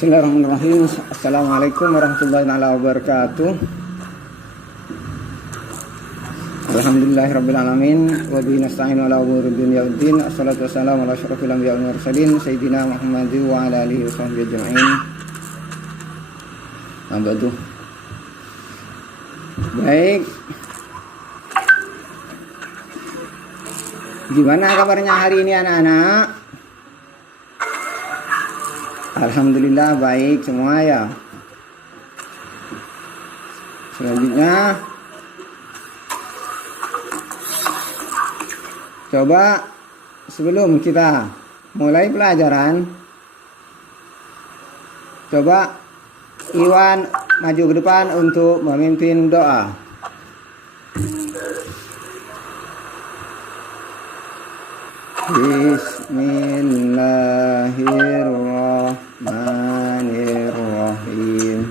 Bismillahirrahmanirrahim. Assalamualaikum warahmatullahi wabarakatuh. Alhamdulillahirrabbilalamin. Wa bihi nasta'inu ala umuri dunya waddin. Assalatu wassalamu ala asyrafil anbiya'i wal mursalin sayyidina Muhammadin wa ala alihi washabbihi ajma'in. Abadu. Baik. Gimana kabarnya hari ini anak-anak? Alhamdulillah baik semua ya. Selanjutnya coba sebelum kita mulai pelajaran, coba Iwan maju ke depan untuk memimpin doa. Bismillahirrahmanirrahim.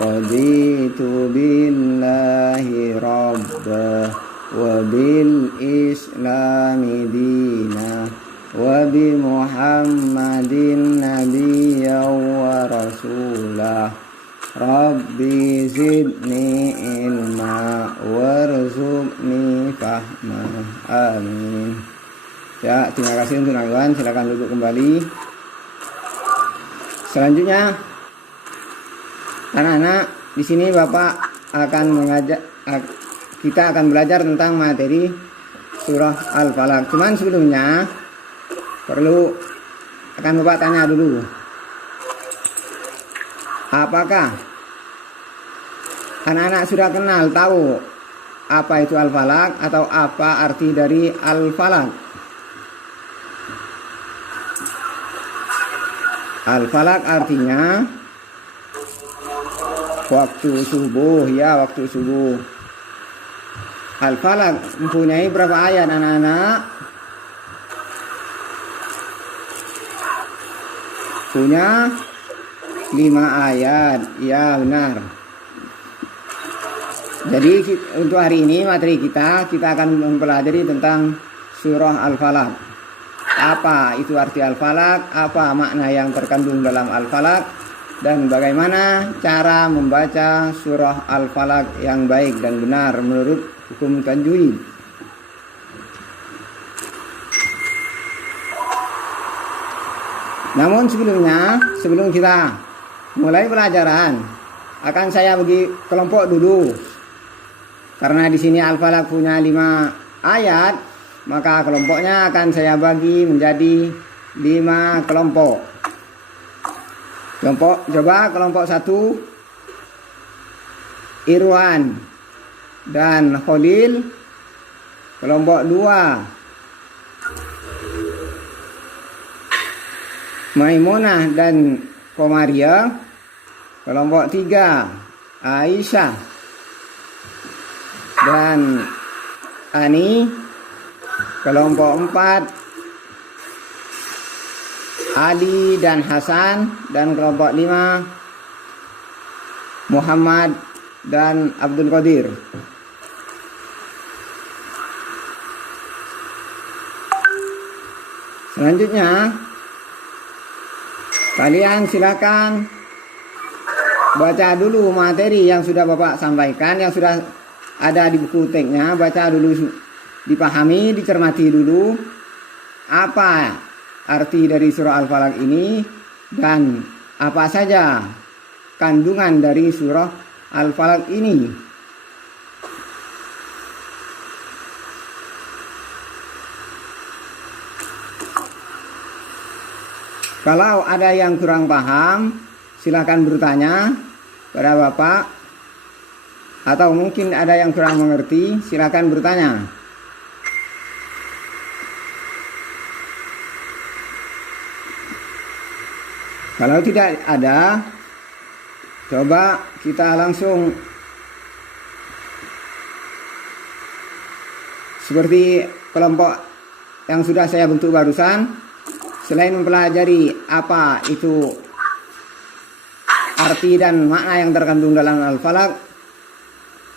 Raditu billahi rabba wa bil islami dina wa bi muhammadin nabiyya wa rasulah. Rabbi zidni ilma warzuqni fahma. Amin. Ya, terima kasih untuk Iwan. Silakan duduk kembali. Selanjutnya, anak-anak, di sini Bapak akan mengajak, kita akan belajar tentang materi surah Al-Falaq. Cuman sebelumnya akan Bapak tanya dulu, apakah anak-anak sudah kenal tahu apa itu Al-Falaq atau apa arti dari Al-Falaq? Al-Falaq artinya waktu subuh, ya, waktu subuh. Al-Falaq mempunyai berapa ayat anak-anak? Punya 5 ayat, ya benar. Jadi untuk hari ini materi kita akan mempelajari tentang surah Al-Falaq. Apa itu arti Al-Falaq, apa makna yang terkandung dalam Al-Falaq, dan bagaimana cara membaca surah Al-Falaq yang baik dan benar menurut hukum tajwid. Namun sebelum kita mulai pelajaran, akan saya bagi kelompok dulu. Karena di sini Al-Falaq punya 5 ayat, maka kelompoknya akan saya bagi menjadi 5 kelompok. Coba kelompok 1 Irwan dan Khalil. Kelompok 2 Maimunah dan Komaria. Kelompok 3 Aisyah dan Ani. Kelompok 4 Ali dan Hasan, dan kelompok 5 Muhammad dan Abdul Qadir. Selanjutnya kalian silakan baca dulu materi yang sudah Bapak sampaikan, yang sudah ada di buku teksnya. Baca dulu, dipahami, dicermati dulu apa arti dari surah Al-Falaq ini dan apa saja kandungan dari surah Al-Falaq ini. Kalau ada yang kurang paham, silakan bertanya pada Bapak, atau mungkin ada yang kurang mengerti, silakan bertanya. Kalau tidak ada, coba kita langsung seperti kelompok yang sudah saya bentuk barusan. Selain mempelajari apa itu arti dan makna yang terkandung dalam Al-Falaq,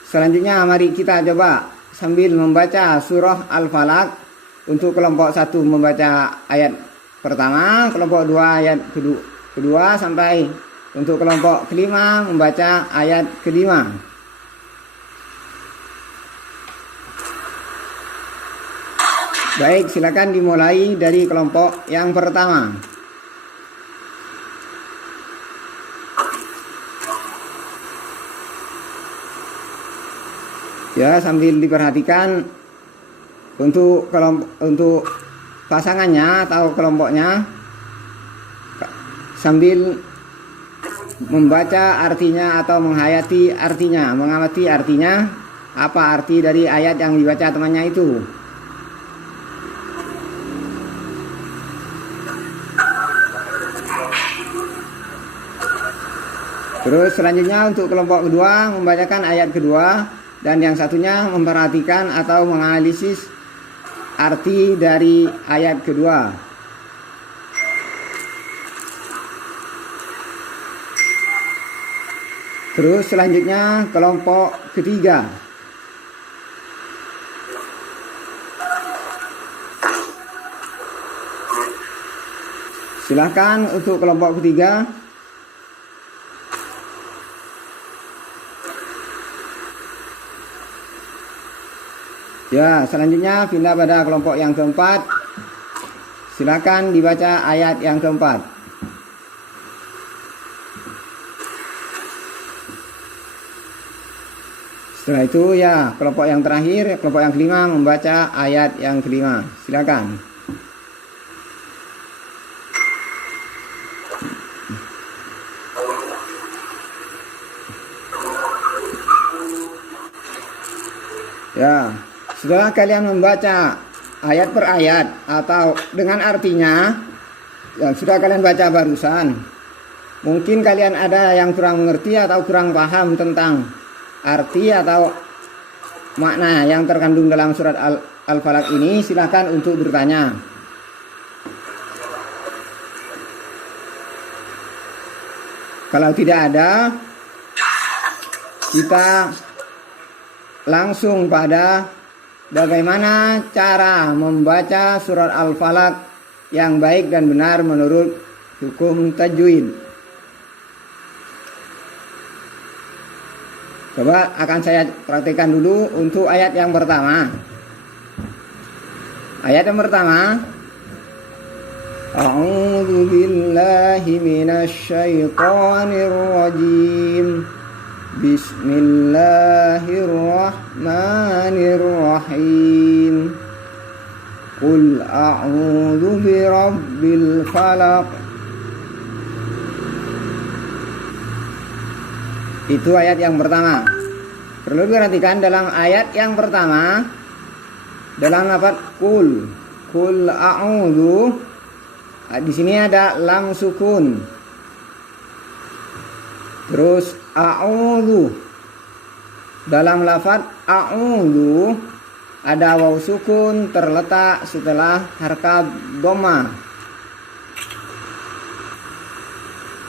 selanjutnya mari kita coba sambil membaca surah Al-Falaq. Untuk kelompok 1 membaca ayat pertama, kelompok 2 ayat kedua sampai Untuk kelompok kelima membaca ayat kelima. Baik, silakan dimulai dari kelompok yang pertama. Ya, sambil diperhatikan untuk pasangannya atau kelompoknya, sambil membaca artinya atau menghayati artinya, mengamati artinya, apa arti dari ayat yang dibaca temannya itu. Terus selanjutnya untuk kelompok kedua membacakan ayat kedua, dan yang satunya memperhatikan atau menganalisis arti dari ayat kedua. Terus selanjutnya kelompok ketiga. Silahkan untuk kelompok ketiga. Ya, selanjutnya pindah pada kelompok yang keempat. Silakan dibaca ayat yang keempat. Setelah itu ya kelompok yang terakhir, kelompok yang kelima membaca ayat yang kelima. Silakan. Ya, setelah kalian membaca ayat per ayat atau dengan artinya yang sudah kalian baca barusan, mungkin kalian ada yang kurang mengerti atau kurang paham tentang arti atau makna yang terkandung dalam surat Al-Falaq ini, silakan untuk bertanya. Kalau tidak ada, kita langsung pada bagaimana cara membaca surat Al-Falaq yang baik dan benar menurut hukum tajwid. Coba akan saya praktikkan dulu untuk ayat yang pertama. Ayat yang pertama, A'udzu billahi minasy syaithanir rajim. Bismillahirrahmanirrahim. Qul a'udzu birabbil falaq. Itu ayat yang pertama. Perlu diperhatikan dalam ayat yang pertama, dalam lafaz qul a'udzu, di sini ada lam sukun. Terus a'udzu, dalam lafaz a'udzu ada waw sukun terletak setelah harkat dhamma.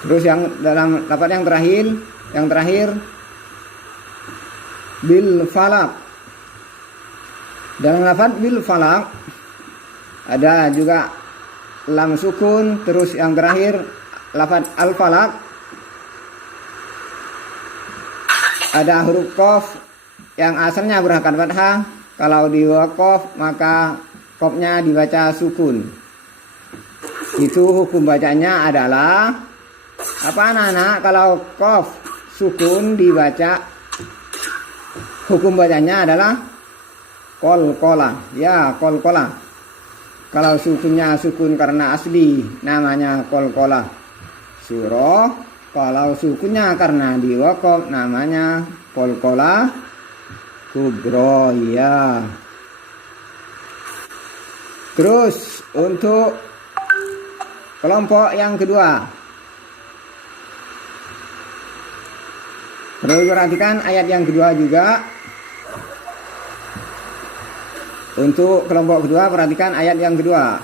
Terus yang dalam lafaz yang terakhir bil falaq. Dalam lafaz bil falaq ada juga lam sukun, terus yang terakhir lafaz al falaq ada huruf qaf yang asalnya berharokat fathah. Kalau di waqaf maka qafnya dibaca sukun. Itu hukum bacanya adalah apa anak-anak? Kalau qaf sukun dibaca, hukum bacanya adalah qalqalah. Ya, qalqalah. Kalau sukunnya sukun karena asli namanya qalqalah surah. Kalau sukunya karena diwaqaf namanya qalqalah kubra. Ya. Terus untuk kelompok yang kedua, perlu perhatikan ayat yang kedua juga. Untuk kelompok kedua perhatikan ayat yang kedua.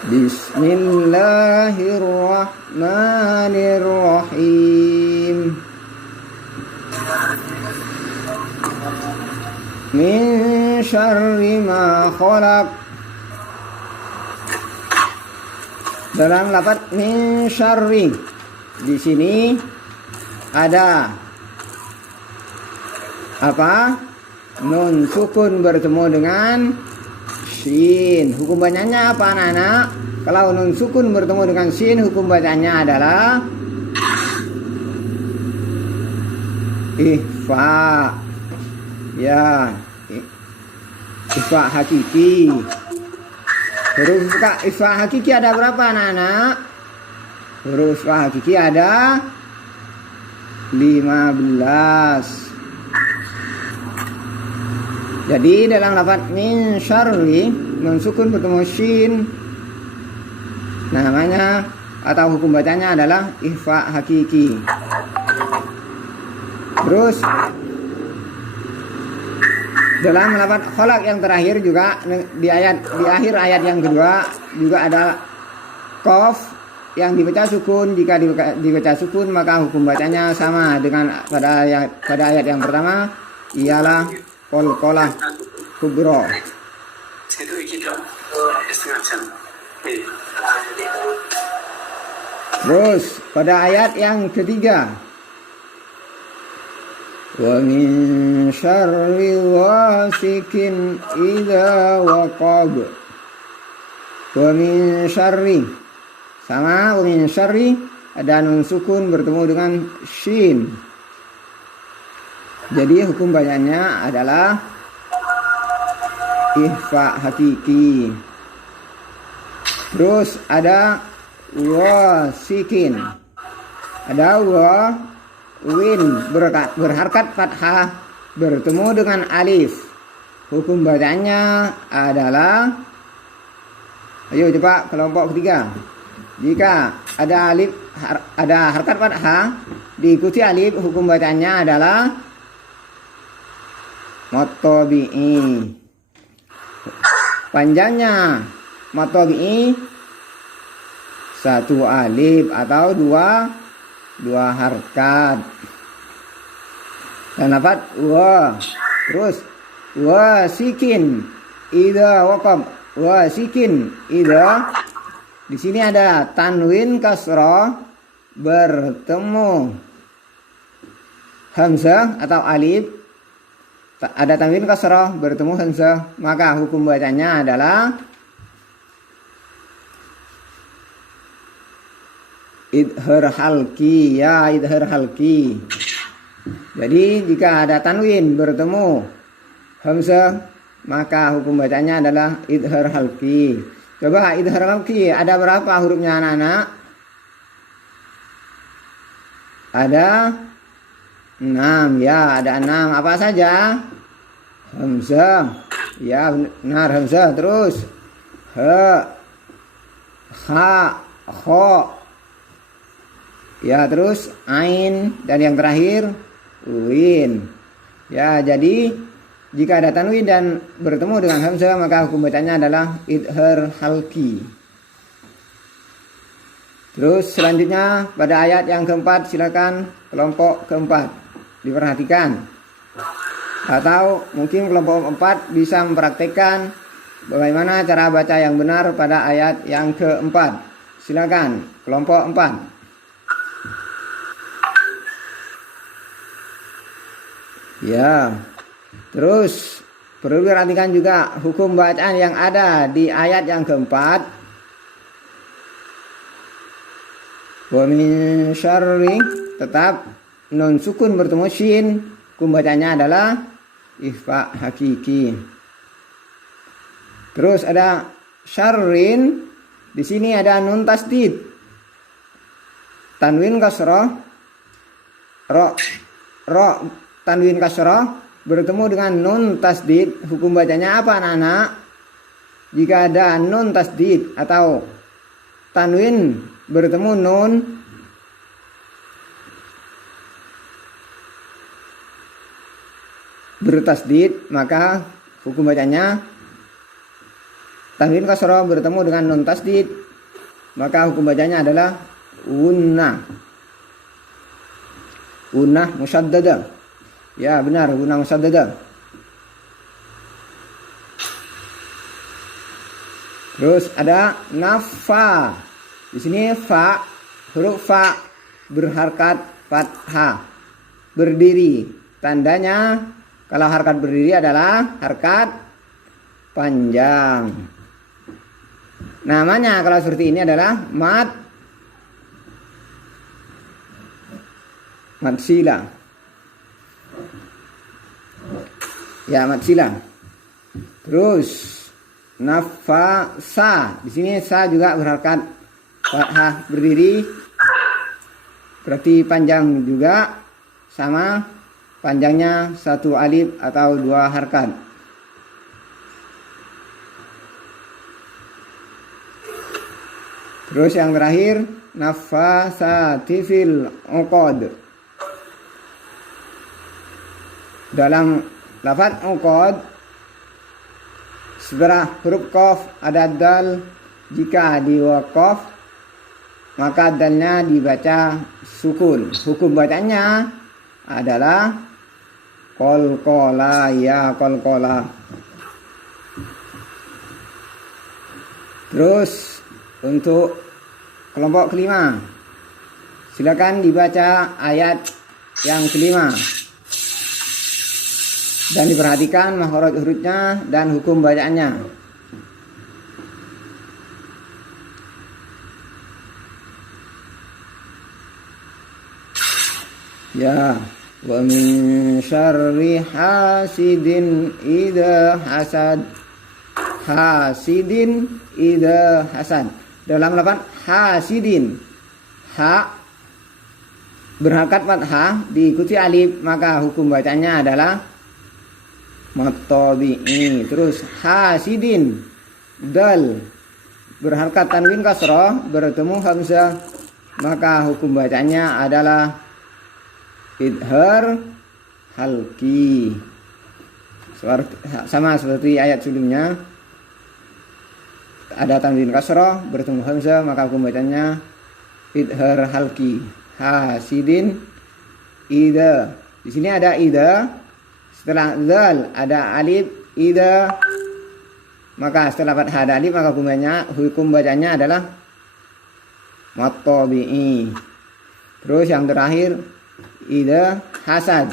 Bismillahirrahmanirrahim. Min syarri ma khalaq. Dalam lafaz min syarri, di sini ada apa? Nun sukun bertemu dengan shin. Hukum bacanya apa anak-anak? Kalau nun sukun bertemu dengan shin, hukum bacanya adalah ikhfa. Ya, ikhfa hakiki. Huruf ikhfa hakiki ada berapa anak-anak? Huruf ikhfa hakiki ada 15. Jadi dalam lafaz min syarri, nun sukun bertemu shin, namanya atau hukum bacanya adalah ikhfa hakiki. Terus dalam lafaz kholaq yang terakhir juga di akhir ayat yang kedua juga ada qaf yang dibaca sukun. Jika dibaca sukun maka hukum bacanya sama dengan pada ayat yang pertama, ialah qalqalah kubra. Terus pada ayat yang ketiga, wa min syarri ghasikin idza waqab. Wa min syarri sama wa min syarri ada nun sukun bertemu dengan shin. Jadi hukum bacanya adalah ikhfa hakiki. Terus ada wasikin. Ada win berharkat fathah bertemu dengan alif. Hukum bacanya adalah, ayo coba kelompok ketiga. Jika ada alif, ada harkat fathah diikuti alif, hukum bacanya adalah matobi'i. Panjangnya matobi'i satu alif atau dua harkat. Dan lafaz wa. Terus wasikin idza waqab. Wasikin idza, di sini ada tanwin kasrah bertemu hamzah atau alif. Ada tanwin kasrah bertemu hamzah, maka hukum bacanya adalah idhar halki. Ya, idhar halki. Jadi jika ada tanwin bertemu hamzah, maka hukum bacanya adalah idhar halki. Coba idhar halki ada berapa hurufnya anak-anak? Ada 6. Ya, ada 6. Apa saja? Hamzah. Ya, benar hamzah. Terus ha, kha, kho. Ya, terus ain, dan yang terakhir win. Ya, jadi jika ada tanwin dan bertemu dengan hamzah, maka hukum bacanya adalah idhar halki. Terus selanjutnya pada ayat yang keempat, silakan kelompok keempat diperhatikan. Atau mungkin kelompok keempat bisa mempraktekkan bagaimana cara baca yang benar pada ayat yang keempat. Silakan kelompok 4. Ya, terus perlu diperhatikan juga hukum bacaan yang ada di ayat yang keempat. Wa min syarri, tetap nun sukun bertemu shin, hukum bacanya adalah ikhfa hakiki. Terus ada syarrin, di sini ada nun tasdid, tanwin kasrah, ro tanwin kasrah bertemu dengan nun tasdid, hukum bacanya apa anak-anak? Jika ada nun tasdid atau tanwin bertemu nun bertasdid, maka hukum bacanya tanwin kasrah bertemu dengan nun tasdid, maka hukum bacanya adalah unnah. Unnah musyaddadah. Ya, benar, unnah musyaddadah. Terus ada nafa. Di sini fa, huruf fa berharkat fathah, berdiri. Tandanya kalau harkat berdiri adalah harkat panjang. Namanya kalau seperti ini adalah mad sila. Ya, mad sila. Terus nafasa. Di sini sa juga berharkat fathah, berdiri. Berarti panjang juga, sama panjangnya satu alif atau dua harkat. Terus yang terakhir nafasati fil uqad. Dalam lafaz uqad setelah huruf qaf ada dal, jika diwaqaf maka dalnya dibaca sukun. Hukum bacanya adalah qalqala, ya qalqala. Terus untuk kelompok kelima, silakan dibaca ayat yang kelima dan diperhatikan makhraj hurufnya dan hukum bacaannya. Ya, wa min syarri hasidin idza hasad. Hasidin idza hasad. Dalam lafaz hasidin, ha berharkat fathah diikuti alif, maka hukum bacanya adalah matabi'i. Terus hasidin, dal berharkat tanwin kasrah bertemu hamzah, maka hukum bacanya adalah idhar halki. Sama seperti ayat sebelumnya, ada tanwin kasrah bertemu hamzah, maka hukum bacanya idhar halki. Hasidin ida. Di sini ada ida, setelah zal ada alif ida, maka setelah fathah ada alif, maka hukum bacanya adalah matabi'i. Terus yang terakhir ida hasad.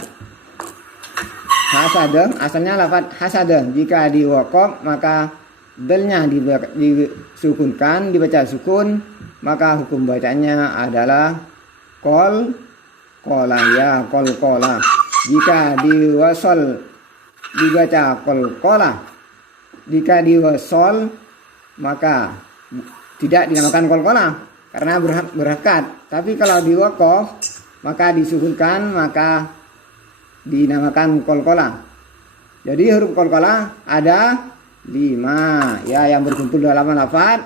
Hasad asalnya lafaz hasad, jika diwaqaf maka dalnya disukunkan, dibaca sukun, maka hukum bacanya adalah qalqala, ya qalqala. Jika diwasal dibaca qalqala, jika diwasal maka tidak dinamakan qalqala karena berharkat. Tapi kalau diwaqaf maka disukunkan, maka dinamakan qalqala. Jadi huruf qalqala ada 5 ya, yang berkumpul dalam lafaz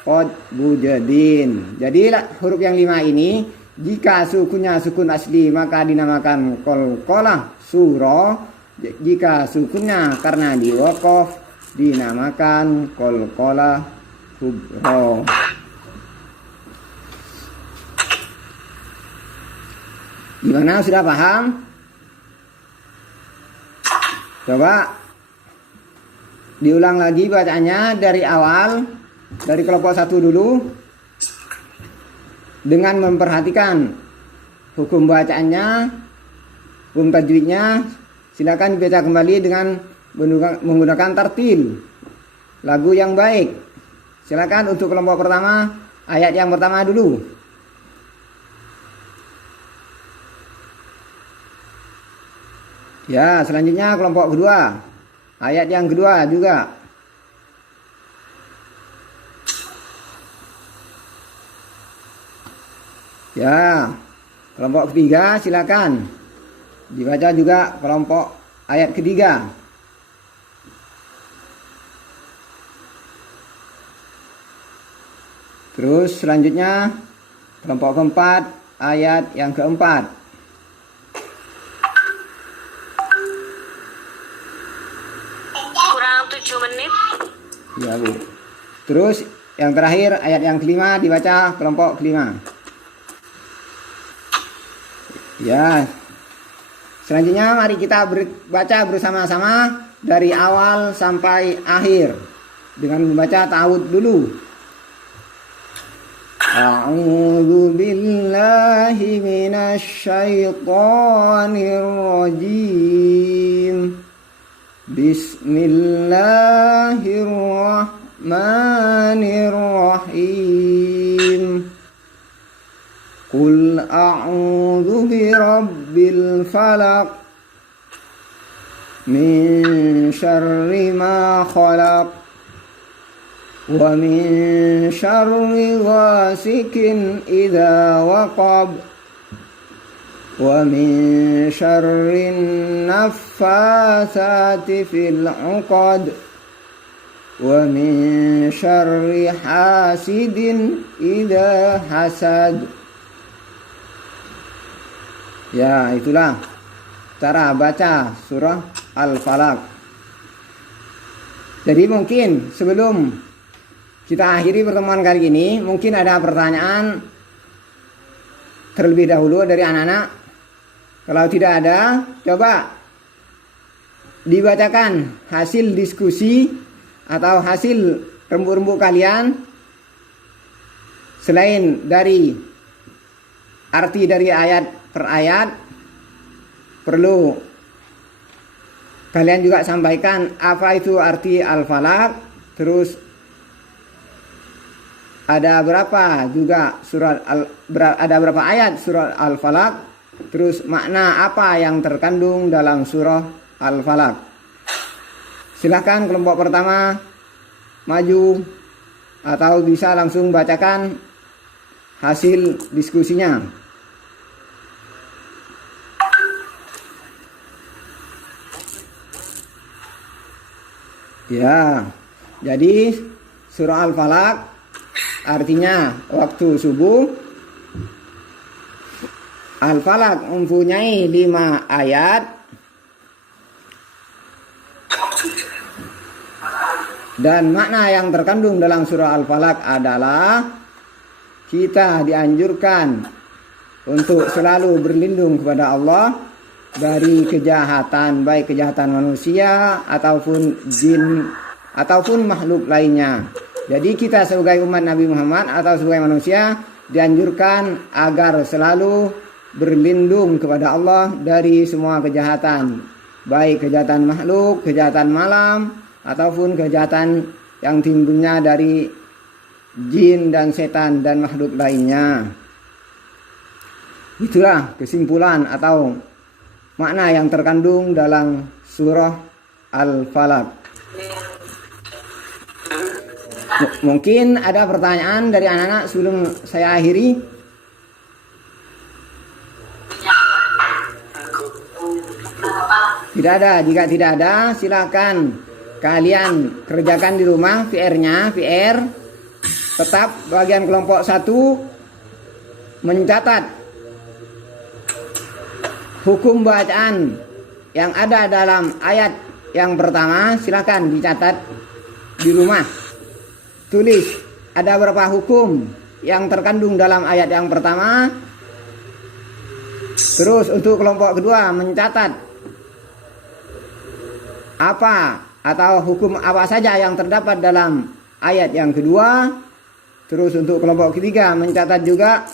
qad bujadin. Jadi huruf yang 5 ini jika sukunnya sukun asli maka dinamakan qalqalah surah. Jika sukunnya karena diwaqaf dinamakan qalqalah kubra. Gimana, sudah paham? Coba diulang lagi bacaannya dari awal, dari kelompok 1 dulu, dengan memperhatikan hukum bacaannya, hukum tajwidnya. Silakan dibaca kembali dengan menggunakan tartil, lagu yang baik. Silakan untuk kelompok pertama, ayat yang pertama dulu. Ya, selanjutnya kelompok kedua, ayat yang kedua juga. Ya, kelompok ketiga silakan dibaca juga kelompok ayat ketiga. Terus selanjutnya kelompok keempat, ayat yang keempat. Kurang 7 menit. Ya, Bu. Terus yang terakhir ayat yang kelima dibaca kelompok kelima. Ya. Selanjutnya mari kita baca bersama-sama dari awal sampai akhir dengan membaca ta'awudz dulu. A'udzu billahi minasy syaithanir rajim. Bismillahirrahmanirrahim. Qul a'udzu birabbil falaq min syarri ma khalaq wa min syarri ghasikin idza waqab wa min syarri naffatsati fil 'uqad wa min syarri hasidin idza hasad. Ya, itulah cara baca surah Al-Falaq. Jadi mungkin sebelum kita akhiri pertemuan kali ini, mungkin ada pertanyaan terlebih dahulu dari anak-anak. Kalau tidak ada, coba dibacakan hasil diskusi atau hasil rembuk-rembuk kalian. Selain dari arti dari ayat per ayat, perlu kalian juga sampaikan apa itu arti Al-Falaq, terus ada berapa juga ada berapa ayat surah Al-Falaq, terus makna apa yang terkandung dalam surah Al-Falaq. Silahkan kelompok pertama maju atau bisa langsung bacakan hasil diskusinya. Ya, jadi surah Al-Falaq artinya waktu subuh. Al-Falaq mempunyai 5 ayat dan makna yang terkandung dalam surah Al-Falaq adalah kita dianjurkan untuk selalu berlindung kepada Allah dari kejahatan, baik kejahatan manusia ataupun jin ataupun makhluk lainnya. Jadi kita sebagai umat Nabi Muhammad atau sebagai manusia dianjurkan agar selalu berlindung kepada Allah dari semua kejahatan, baik kejahatan makhluk, kejahatan malam ataupun kejahatan yang timbulnya dari jin dan setan dan makhluk lainnya. Itulah kesimpulan atau makna yang terkandung dalam surah Al-Falaq. Mungkin ada pertanyaan dari anak-anak sebelum saya akhiri. Tidak ada. Jika tidak ada, silakan kalian kerjakan di rumah VR-nya. VR tetap bagian kelompok 1 mencatat hukum bacaan yang ada dalam ayat yang pertama. Silakan dicatat di rumah. Tulis ada berapa hukum yang terkandung dalam ayat yang pertama. Terus untuk kelompok kedua mencatat apa atau hukum apa saja yang terdapat dalam ayat yang kedua. Terus untuk kelompok ketiga mencatat juga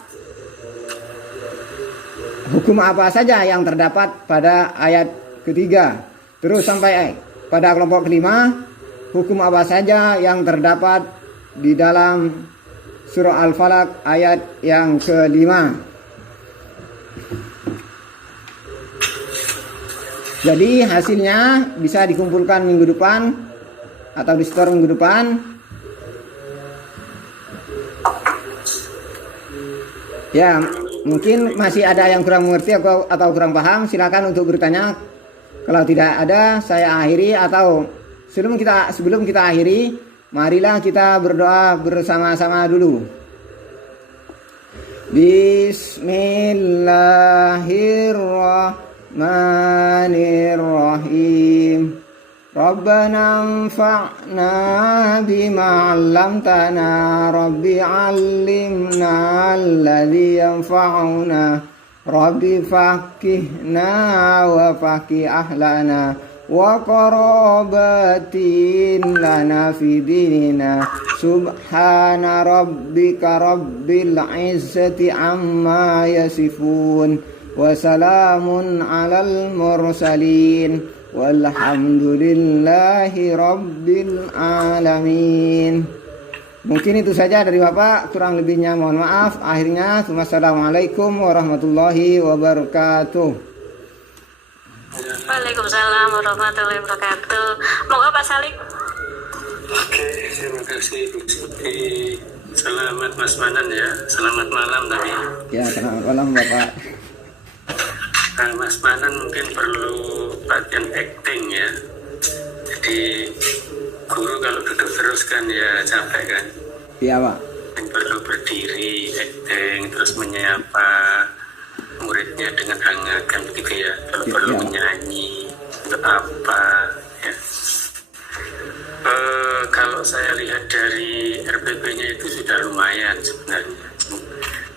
hukum apa saja yang terdapat pada ayat ketiga. Terus sampai pada kelompok kelima, hukum apa saja yang terdapat di dalam surah Al-Falaq ayat yang kelima. Jadi hasilnya bisa dikumpulkan minggu depan atau di store minggu depan. Ya, mungkin masih ada yang kurang mengerti atau kurang paham, silakan untuk bertanya. Kalau tidak ada, saya akhiri. Atau sebelum kita akhiri, marilah kita berdoa bersama-sama dulu. Bismillahirrahmanirrahim. Rabbana anfa'na bima 'allamtana, Rabbi 'allimna alladhi yanfa'una, Rabbi faqihna wa faqih ahlana, wa qarabatin lana fi dinina subhana rabbika rabbil izzati amma yasifun wa salamun alal mursalin walhamdulillahi rabbil alamin. Mungkin itu saja dari Bapak, kurang lebihnya mohon maaf. Akhirnya, wassalamualaikum warahmatullahi wabarakatuh. Waalaikumsalam warahmatullahi wabarakatuh. Monggo Pak Salik. Oke, terima kasih Bu Siti. Selamat Mas Manan ya. Selamat malam tadi. Ya, selamat malam Bapak. Nah, Mas Manan mungkin perlu latihan acting ya. Jadi guru kalau duduk terus kan ya capek kan. Iya Pak. Perlu berdiri, acting, terus menyapa muridnya dengan hangat kan begitu ya. Kalau perlu menyanyi untuk apa ya. Kalau saya lihat dari RPP-nya itu sudah lumayan sebenarnya.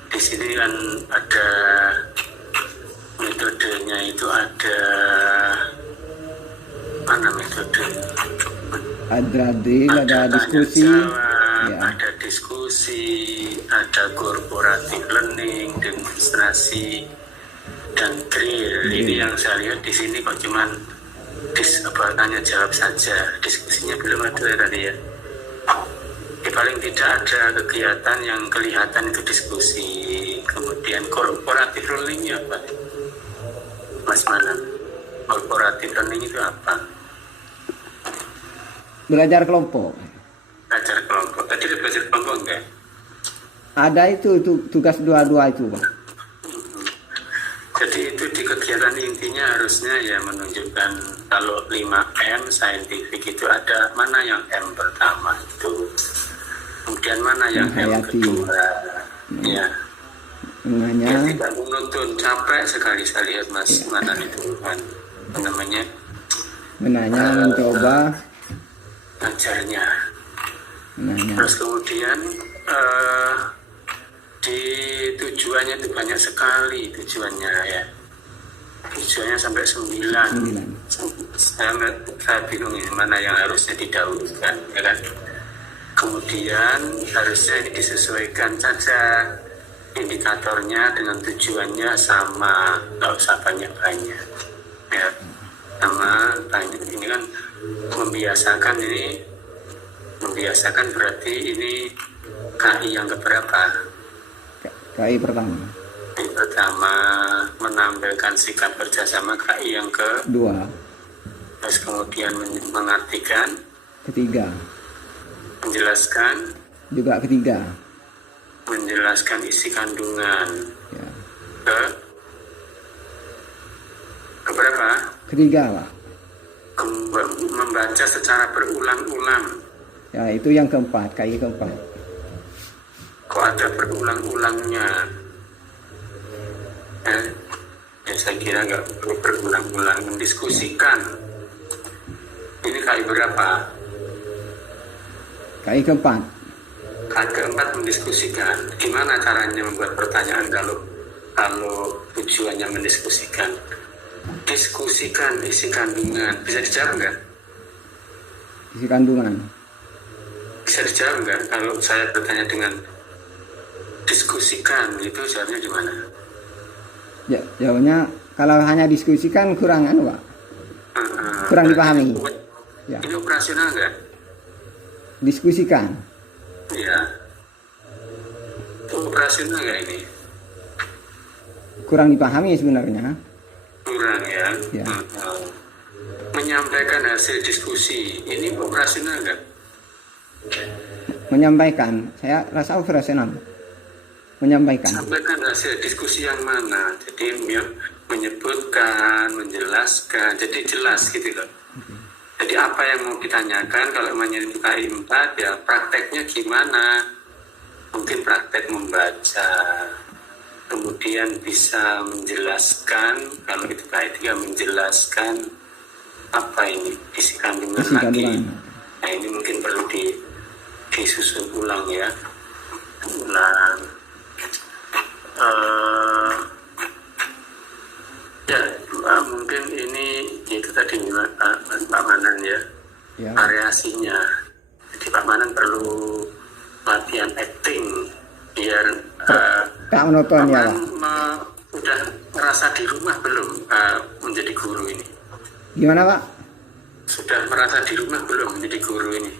Di sini kan ada metodenya, itu ada mana metode? Ada diskusi. Ada diskusi, ada corporative learning, demonstrasi, dan drill. Ini yang saya lihat di sini kok cuman tanya jawab saja, diskusinya belum ada tadi ya. Paling tidak ada kegiatan yang kelihatan itu diskusi. Kemudian corporative learning apa? Mas Manan, corporative learning itu apa? Belajar kelompok. Belajar kelompok. Tadi ada belajar kelompok enggak? Ada itu tugas dua-dua itu Pak. Jadi itu di kegiatan intinya harusnya ya menunjukkan kalau 5M scientific itu ada mana yang M pertama itu, kemudian mana yang M kedua, ya. Ya tidak menuntun, capek sekali saya lihat Mas Manan itu kan namanya mencoba ajarnya. Terus kemudian di tujuannya itu banyak sekali tujuannya ya. Tujuannya sampai 9. Saya bingung ini mana yang harusnya didahulukan ya kan. Kemudian harusnya ini disesuaikan saja indikatornya dengan tujuannya sama, nggak usah banyak-banyak ya. Sama banyak ini kan membiasakan berarti ini KI yang keberapa? KI pertama. KI pertama, menampilkan sikap kerjasama. KI yang kedua. Terus kemudian mengartikan. Ketiga. Menjelaskan. Juga ketiga. Menjelaskan isi kandungan. Ya. Keberapa? Ketiga Pak. Membaca secara berulang-ulang. Ya itu yang keempat, KI keempat. Kok ada berulang-ulangnya? Ya saya kira nggak perlu berulang-ulang. Mendiskusikan. Ini KI berapa? KI keempat. KI keempat mendiskusikan. Gimana caranya membuat pertanyaan kalau tujuannya mendiskusikan? Diskusikan isi kandungan. Bisa dijawab nggak? Isi kandungan. Bisa dijawab nggak? Kalau saya bertanya dengan diskusikan, itu jawabnya gimana? Ya, jawabnya kalau hanya diskusikan kurang Pak. Kurang dipahami. Ya. Ini operasional nggak? Diskusikan. Iya. Operasional nggak ini? Kurang dipahami sebenarnya. Kurang ya. Ya. Menyampaikan hasil diskusi, ini operasional nggak? Menyampaikan, saya rasa operasional. Menyampaikan. Sampaikan hasil diskusi yang mana? Jadi menyebutkan, menjelaskan, jadi jelas gitu loh. Jadi apa yang mau ditanyakan kalau menyebut KI 4 ya prakteknya gimana? Mungkin praktek membaca, kemudian bisa menjelaskan, kalau itu KI 3 menjelaskan apa ini isi kandungan lagi. Nah ini mungkin perlu disusun ulang ya. Ulang. Ya mungkin ini itu tadi ekspresinya. Jadi Pak Manan perlu latihan acting biar Tak monoton ya, Pak. udah merasa di rumah belum menjadi guru ini? Gimana, Pak? Sudah merasa di rumah belum menjadi guru ini?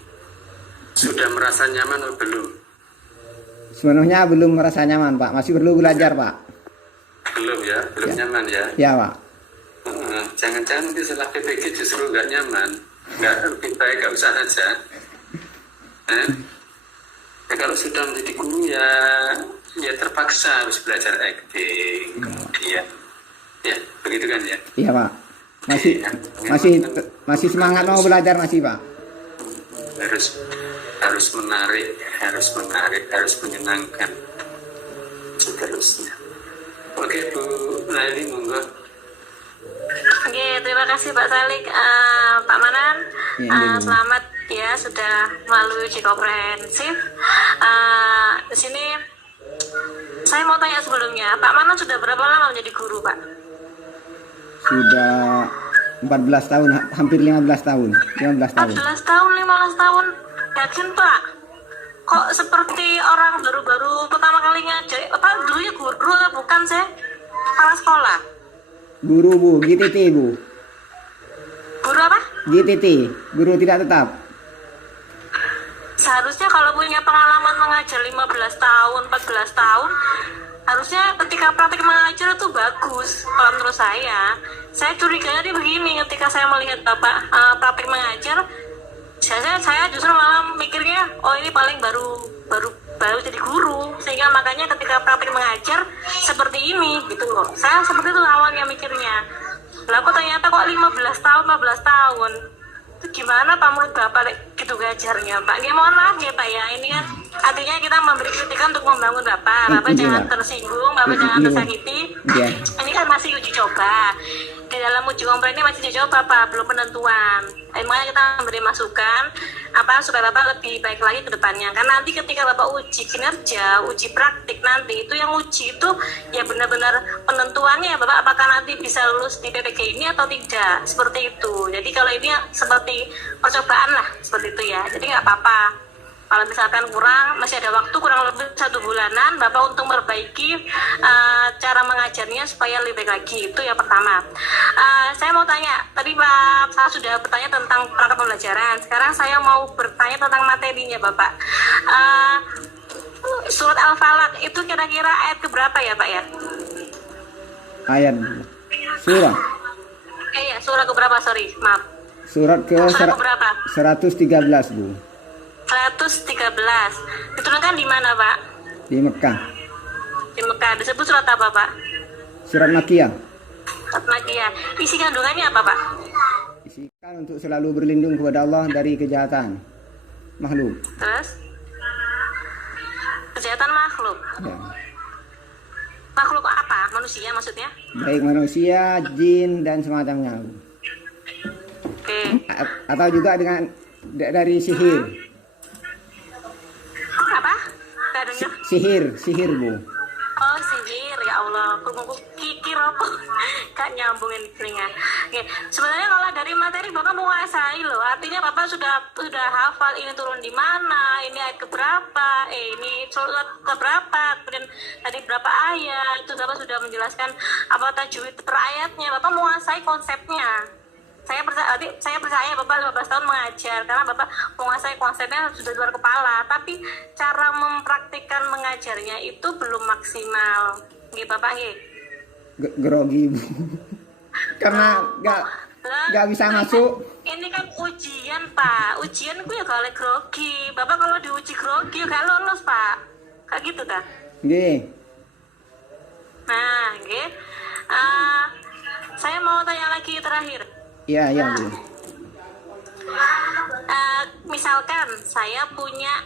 Sudah merasa nyaman atau belum? Sebenarnya belum merasa nyaman, Pak. Masih perlu belajar, Pak. Belum ya, belum nyaman ya. Ya, Pak. Jangan-jangan nanti setelah PPG justru nggak nyaman, nggak lebih baik nggak usah saja. Ya, kalau sudah menjadi guru ya terpaksa harus belajar acting, kemudian ya begitu kan ya. Iya, Pak. Masih semangat mau belajar masih, Pak. Harus menarik, harus menyenangkan seterusnya. Oke Bu Laili, monggo. Oke, terima kasih Pak Salik. Pak Manan, selamat ya sudah melalui uji komprehensif. Di sini saya mau tanya sebelumnya, Pak Manan sudah berapa lama menjadi guru, Pak? Sudah 14 tahun, hampir 15 tahun. 15 tahun. 14 tahun, 15 tahun. Yakin, Pak? Kok seperti orang baru-baru pertama kali ngajar? Apa dulunya guru atau bukan sih? Kepala sekolah. Guru, Bu, GTT, Bu. Guru apa? GTT, guru tidak tetap. Seharusnya kalau punya pengalaman mengajar 15 tahun, 14 tahun, harusnya ketika praktik mengajar itu bagus. Kalau menurut saya curiganya dia begini, ketika saya melihat Bapak praktik mengajar, saya justru malah mikirnya, oh ini paling baru jadi guru, sehingga makanya ketika praktik mengajar seperti ini gitu loh. Saya seperti itu awalnya mikirnya. Lah kok ternyata kok 15 tahun, 15 tahun. Itu gimana Pak menurut Bapak gitu ngajarnya, Pak? Ya mohon maaf ya Pak ya, ini kan artinya kita memberi kritikan untuk membangun Bapak jangan tersinggung, Bapak jangan tersakiti. Ini kan masih uji coba. Di dalam uji komprehensif ini masih uji coba Pak, belum penentuan. Makanya kita memberi masukan supaya Bapak lebih baik lagi ke depannya. Karena nanti ketika Bapak uji kinerja, uji praktik nanti itu yang uji itu ya benar-benar penentuannya Bapak apakah nanti bisa lulus di PPG ini atau tidak. Seperti itu. Jadi kalau ini seperti percobaan lah, seperti itu ya. Jadi nggak apa-apa. Kalau misalkan masih ada waktu kurang lebih 1 bulanan Bapak untuk memperbaiki cara mengajarnya supaya lebih baik lagi. Itu yang pertama. Saya mau tanya, tadi Pak saya sudah bertanya tentang perangkat pembelajaran. Sekarang saya mau bertanya tentang materinya Bapak. Surat Al-Falaq itu kira-kira ayat keberapa ya Pak ya? Ayat surah. Iya, surah keberapa, sorry, maaf. Surat ke keberapa? 113, Bu. 113. Diturunkan di mana, Pak? Di Mekah. Di Mekah. Disebut surat apa, Pak? Surat Makiyah. Surat Makiyah. Isi kandungannya apa, Pak? Isikan untuk selalu berlindung kepada Allah dari kejahatan makhluk. Terus? Kejahatan makhluk. Ya. Makhluk apa? Manusia maksudnya? Baik manusia, jin dan semacamnya. Oke. Atau juga dari sihir. Apa? Gak dengar. Sihir, Bu. Oh, sihir, ya Allah. Aku kikir apa? Gak nyambungin di telinga. Oke. Sebenarnya kalau dari materi Bapak menguasai loh. Artinya Bapak sudah hafal ini turun di mana, ini ayat keberapa, ini surat keberapa, kemudian tadi berapa ayat. Itu Bapak sudah menjelaskan apa tajwid per ayatnya. Bapak menguasai konsepnya. Saya percaya Bapak 15 tahun mengajar karena Bapak menguasai konsepnya sudah luar kepala, tapi cara mempraktikkan mengajarnya itu belum maksimal. Nggih Bapak nggih. Grogi, Bu. Karena nggak bisa masuk. Ini kan ujian Pak. Ujian ku ya kalau grogi. Bapak kalau diuji grogi gak lolos Pak. Kayak gitu kan? Nggih. Nah, nggih. Saya mau tanya lagi terakhir. Iya, Bu. Misalkan saya punya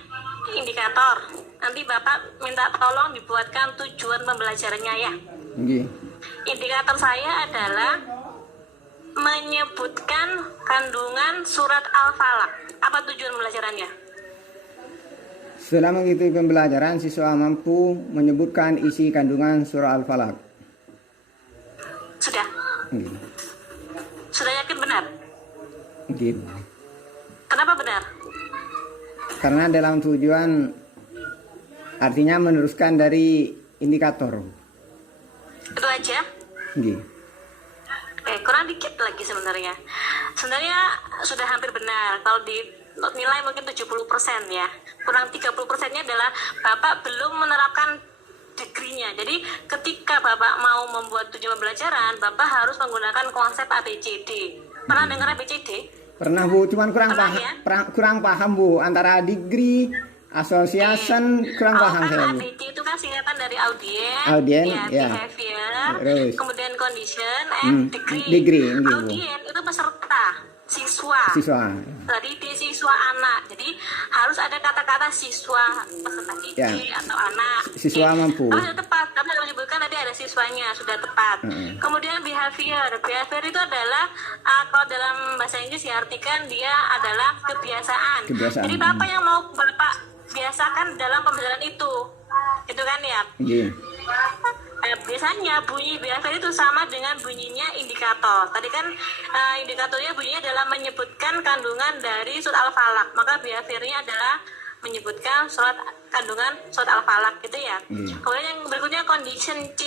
indikator, nanti Bapak minta tolong dibuatkan tujuan pembelajarannya ya. Nggih. Indikator saya adalah menyebutkan kandungan surat Al-Falaq. Apa tujuan pembelajarannya? Selama mengikuti pembelajaran, siswa mampu menyebutkan isi kandungan surah Al-Falaq. Sudah? Nggih. Sudah yakin benar? Nggih. Kenapa benar? Karena dalam tujuan artinya meneruskan dari indikator. Itu aja. Nggih. Kurang dikit lagi sebenarnya. Sebenarnya sudah hampir benar. Kalau di nilai mungkin 70% ya. Kurang 30%-nya adalah Bapak belum menerapkan degree-nya. Jadi ketika Bapak mau membuat tujuan pembelajaran, Bapak harus menggunakan konsep ABCD. Pernah dengar ABCD? Pernah Bu, cuman kurang Pernah, paham, ya? kurang paham Bu antara degree, association, kurang paham Kan saya Bu. ABCD itu kan singkatan dari audience, Audience, ya. behavior, Terus. kemudian condition, and degree. Degree, gitu. Audience itu peserta, siswa. Siswa. Tadi di siswa anak, jadi harus ada kata-kata siswa peserta didik Ya. atau anak. Siswa Oke. mampu. Tapi sudah tepat, kami sudah menyebutkan tadi ada siswanya, sudah tepat. Kemudian behavior itu adalah kalau dalam bahasa Inggris diartikan dia adalah kebiasaan. Kebiasaan. Jadi Bapak yang mau Bapak biasakan dalam pembelajaran itu kan ya. Nggih. Biasanya bunyi behavior itu sama dengan bunyinya indikator. Tadi kan indikatornya bunyinya adalah menyebutkan kandungan dari surat Al-Falaq. Maka behaviornya adalah menyebutkan kandungan surat Al-Falaq gitu ya. Kemudian yang berikutnya condition C.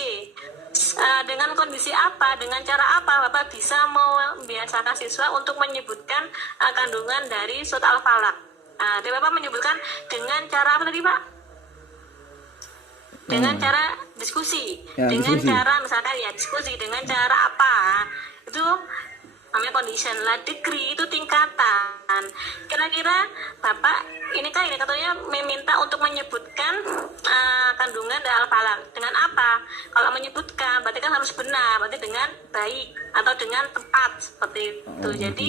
Dengan kondisi apa, dengan cara apa Bapak bisa membiasakan siswa untuk menyebutkan kandungan dari surat Al-Falaq. Jadi Bapak menyebutkan dengan cara apa tadi Pak? Dengan cara diskusi, Ya, dengan diskusi. cara misalkan ya diskusi dengan cara apa, itu namanya condition lah. Degree itu tingkatan. Kira-kira Bapak ini kan indikatornya meminta untuk menyebutkan kandungan dari Al-Falaq dengan apa? Kalau menyebutkan berarti kan harus benar, berarti dengan baik atau dengan tepat seperti itu. Jadi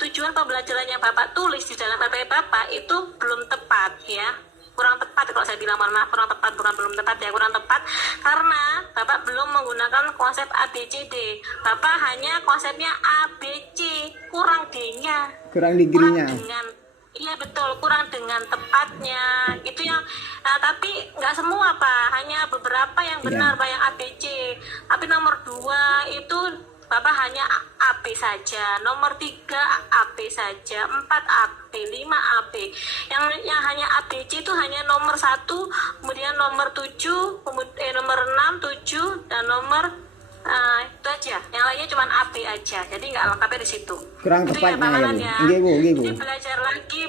tujuan pembelajaran yang Bapak tulis di dalam LPP Bapak itu belum tepat ya. Kurang tepat kalau saya bilang, mohon maaf, kurang tepat, bukan belum tepat ya, kurang tepat karena Bapak belum menggunakan konsep ABCD. Bapak hanya konsepnya ABC, kurang D-nya, Kurang kurang degree-nya. dengan, iya betul, kurang dengan tepatnya. Itu yang tapi nggak semua Pak, hanya beberapa yang benar Pak, yang ABC. Tapi nomor 2 itu Bapak hanya AB saja, nomor 3 AB saja, 4 AB, 5 AB. Yang hanya ABC itu hanya nomor 1, kemudian nomor 7, kemudian nomor 6, 7, dan nomor itu aja. Yang lainnya cuma AB aja. Jadi nggak lengkapnya di situ. Kurang Itu tepatnya Pak ya, Manan Bu. ya. Nggih, Bu, nggih, Bu. Jadi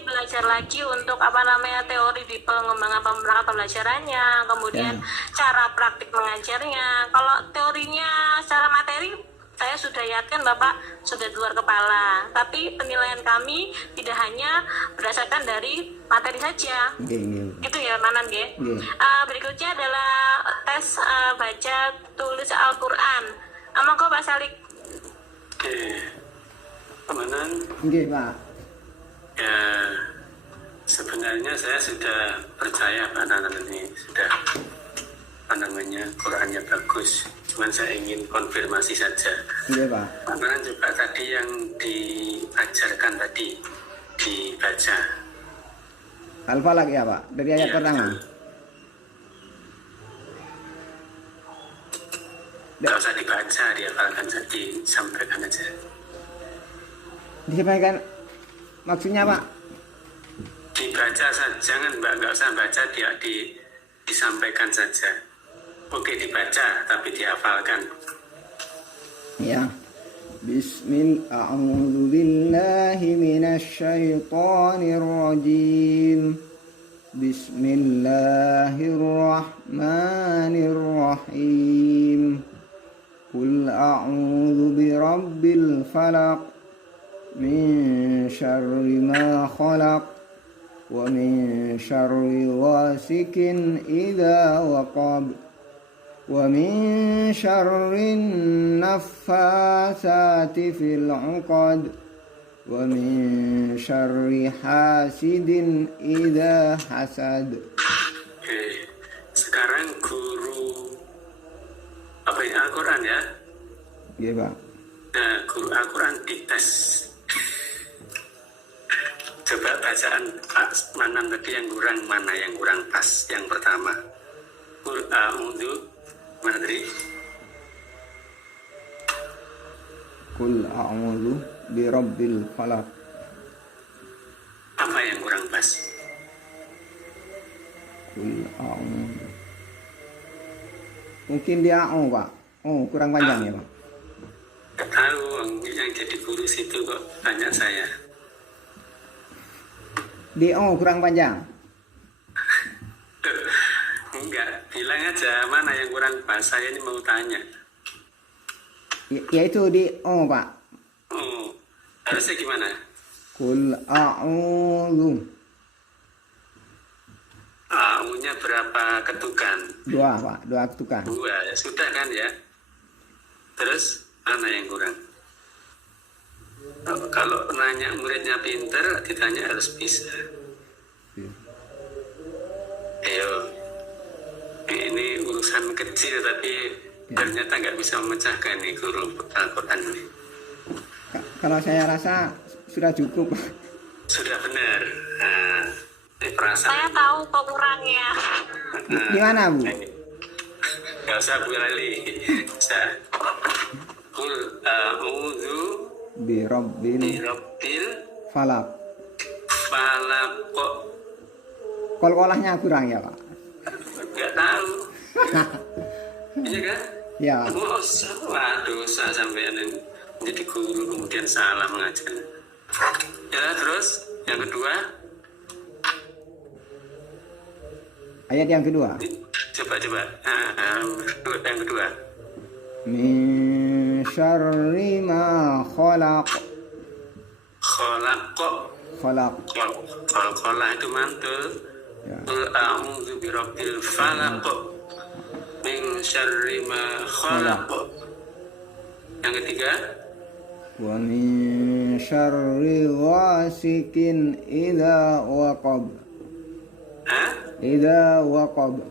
belajar lagi untuk apa namanya teori di pengembangan perangkat pembelajarannya, kemudian cara praktik mengajarnya. Kalau teorinya secara materi saya sudah yakin Bapak sudah di luar kepala, tapi penilaian kami tidak hanya berdasarkan dari materi saja. Nggih. Gitu ya Manan ya. Berikutnya adalah tes baca tulis Al-Quran. Monggo Pak Salik. Oke, Komandan, Nggih, Pak. ya sebenarnya saya sudah percaya Pak Nanan ini sudah Qurannya bagus. Cuman saya ingin konfirmasi saja. Nggih, Pak. Pak Nanan juga tadi yang diajarkan tadi dibaca. Al-Falaq ya, Pak. Dari ayat Iya, pertama. betul. Nggak usah dibaca, dihafalkan saja, disampaikan aja. Disampaikan maksudnya, Pak. Dibaca saja, jangan Mbak, nggak usah baca, disampaikan saja. Oke dibaca, tapi dihafalkan. Ya. A'udzu billahi minasy syaithanir rajim. Bismillahirrahmanirrahim. Qul a'udzu birabbil falaq min syarri ma khalaq wa min syarri ghasikin idza waqab ومن شر النفاثات في العقد ومن شر حاسد إذا حسد. Oke, sekarang guru apa ini Al-Quran ya? Iya, Pak. Nah, guru Al-Quran dites. Coba bacaan Pak Manan tadi yang kurang, mana yang kurang pas? Yang pertama, Qul a'udzu mana tadi? Qul a'udzu birabbil falaq. Apa yang kurang Mungkin dia Pak. Oh, kurang panjang ya Pak. Gak tahu yang jadi guru situ kok tanya saya. Di kurang panjang. Enggak, bilang aja mana yang kurang pas, saya ini mau tanya. Ya itu di Pak. Oh, harusnya gimana? Kul a'udzu. A-nya berapa ketukan? 2 Pak, 2 ketukan. 2, ya sudah kan ya. Terus mana yang kurang? Kalau nanya muridnya pinter, ditanya harus bisa. Ayo, ini urusan kecil tapi ternyata nggak bisa memecahkan nih guru Al-Quran ini. Kalau saya rasa sudah cukup. Sudah benar. Nah, ini perasaan. Saya tahu kok kurangnya. Di mana Bu? Gak usah Bu Lali. Bisa. Kul a'udzu Bi Rabbil birabbil falaq. falaq. Kok Kol-kolahnya kurang ya Pak? nggak tahu? Iya kan? Ya. Wah, dosa sampean yang menjadi guru kemudian salah mengajar. Ya, terus yang kedua, Ayat yang kedua. coba. Yang kedua. Min syarri ma khalaq. Khalaq. Khalaq itu mantul. Ya. Qul a'udzu birabbil falaq min syarri ma khalaq. Yang ketiga, Wa min syarri ghasikin idza waqab. Idza waqab.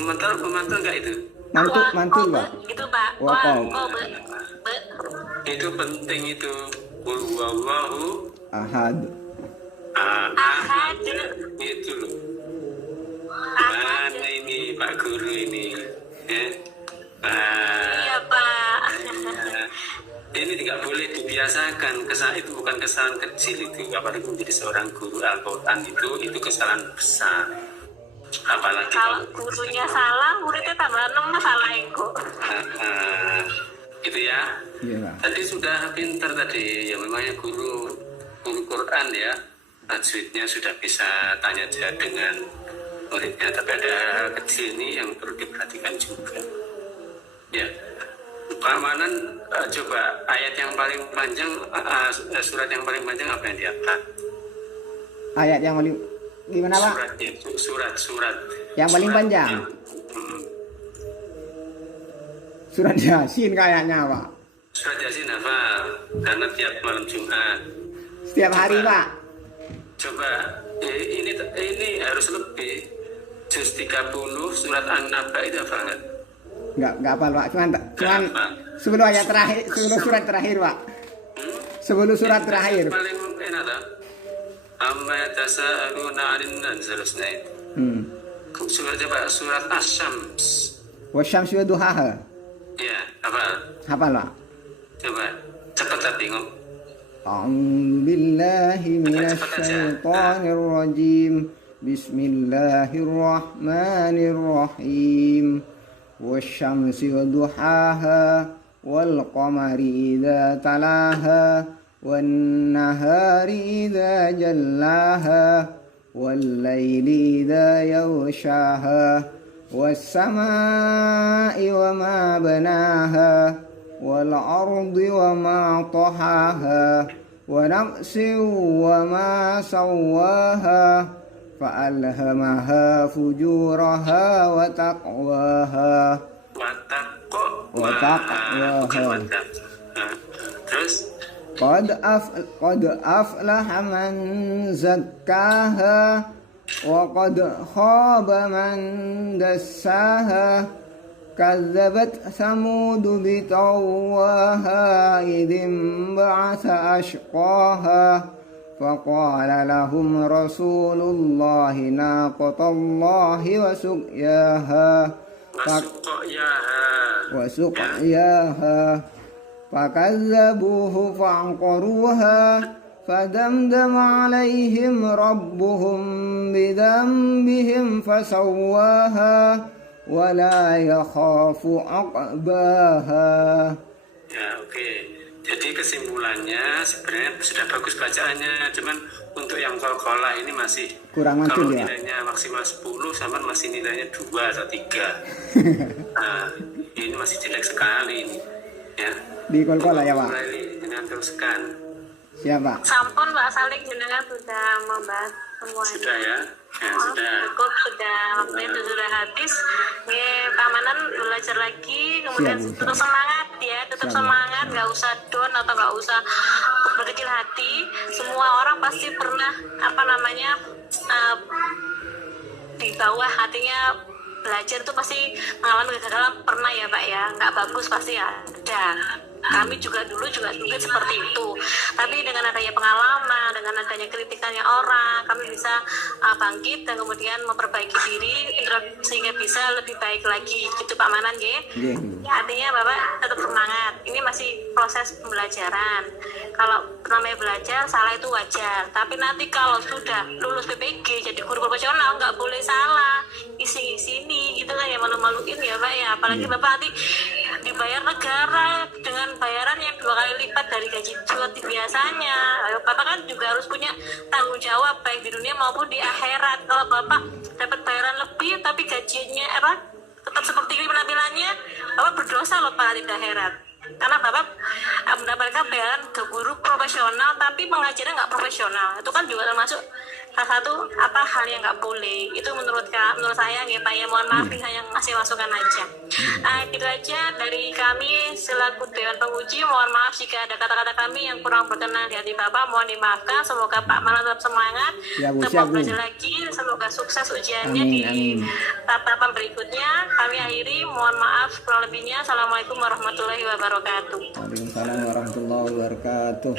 memantul nggak itu? Mantul Pak. Gitu Pak. Waqab. Itu penting itu. Qul huwallahu Ahad. ahad. Ahad. Itu loh. Ahad. Mana ini Pak Guru ini? Iya Pak. Ini tidak boleh dibiasakan. Kesalahan itu bukan kesalahan kecil itu. Apalagi menjadi seorang guru Al-Quran itu kesalahan besar. Apalagi Kalau gurunya salah, muridnya tambah 6 salahin kok. gitu ya. Iya Pak. Tadi sudah pinter tadi. Ya memangnya guru Quran ya. Tajwidnya sudah bisa tanya jawab dengan muridnya. Tapi ada hal kecil ini yang perlu diperhatikan juga. Ya. Pak Manan, coba ayat yang paling panjang, surat yang paling panjang apa yang diangkat? Ayat yang paling gimana Pak? Surat. Yang paling panjang. Surat Yasin kayaknya Pak. Surat Yasin hafal, karena tiap malam Jumat. Setiap hari Pak. Coba, ini harus lebih. Juz 30 surat An-Naba itu hafal nggak? Enggak hafal Pak. Cuman sebelum ayat terakhir, sebelum surat terakhir Pak. Sebelum surat terakhir. Paling enak tak? Amma tasa'aluna 'anil dan seterusnya itu. Surat Asy-Syams. Wasyamsi wa duhaha. Ya, hafal. Hafal Pak. Coba cepat tapi ngomong. A'udzu billahi minasyaitonir rajim. Bismillahirrahmanirrahim. Wasyamsi wa duhaha wal qamari idza talaha wan nahari idza jallaha wal laili idza yaghshaha was samaa'i wa ma banaha wal ardi wa ma tahaha wa nafsin wa ma sawwaha fa'alhamaha fujuraha wa taqwaha. Terus Qad aflaha man zakkaha wa qad khaba man dassaha. Kazzabat Thamud bitawwaha idhim ba'atha ashqaha. فقال لهم رسول الله ناقة الله وسقياها فكذبوه فعقروها فدمدم عليهم ربهم بذنبهم فسواها ولا يخاف عقباها. Ya, oke. Jadi kesimpulannya sebenarnya sudah bagus bacaannya, cuman untuk yang kol-kolah ini masih Kurang kalau mantap ya. nilainya maksimal 10 sama masih nilainya 2 atau 3. Nah, ini masih jelek sekali ini. Ya. Di kol-kolah ya Pak. Mulai dengan teruskan. Siapa? Sampun Pak Salik jenengan sudah membahas semuanya. Sudah ya? Ya, sudah. Cukup, sudah waktunya itu sudah habis. Nggih, Pamanan belajar lagi, kemudian Siap, Bu. tetap semangat ya, tetap Siap, Bu. semangat, nggak usah down atau nggak usah berkecil hati. Semua orang pasti pernah di bawah, artinya belajar itu pasti mengalami kegagalan, pernah ya Pak ya, nggak bagus pasti ada. Kami juga dulu juga seperti itu, tapi dengan adanya pengalaman, dengan adanya kritikannya orang, kami bisa bangkit dan kemudian memperbaiki diri sehingga bisa lebih baik lagi gitu Pak Manan ya. Nggih. Artinya Bapak tetap semangat, ini masih proses pembelajaran. Kalau namanya belajar salah itu wajar, tapi nanti kalau sudah lulus PPG jadi guru profesional nggak boleh salah isi sini gitu kan ya, malu-maluin ya Pak ya. Apalagi Bapak nanti dibayar negara dengan bayaran yang 2 kali lipat dari gaji seperti biasanya. Bapak kan juga harus punya tanggung jawab baik di dunia maupun di akhirat. Kalau Bapak dapat bayaran lebih tapi gajinya tetap seperti ini penampilannya, Bapak berdosa loh Pak di akhirat. Karena Bapak mendapatkan bayaran ke guru profesional tapi pengajarnya nggak profesional. Itu kan juga termasuk salah satu hal yang nggak boleh. Itu menurut saya ya Pak ya, mohon maaf ini hanya ngasih masukan aja. Gitu aja dari kami selaku Dewan Penguji. Mohon maaf jika ada kata-kata kami yang kurang berkenan di hati Bapak, mohon dimaafkan. Semoga Pak Manan tetap semangat, Ya, Bu, tetap siap, Bu. belajar lagi. Semoga sukses ujiannya Amin, di amin. tatapan berikutnya. Kami akhiri, mohon maaf kurang lebihnya. Assalamualaikum warahmatullahi wabarakatuh. Waalaikumsalam warahmatullahi wabarakatuh.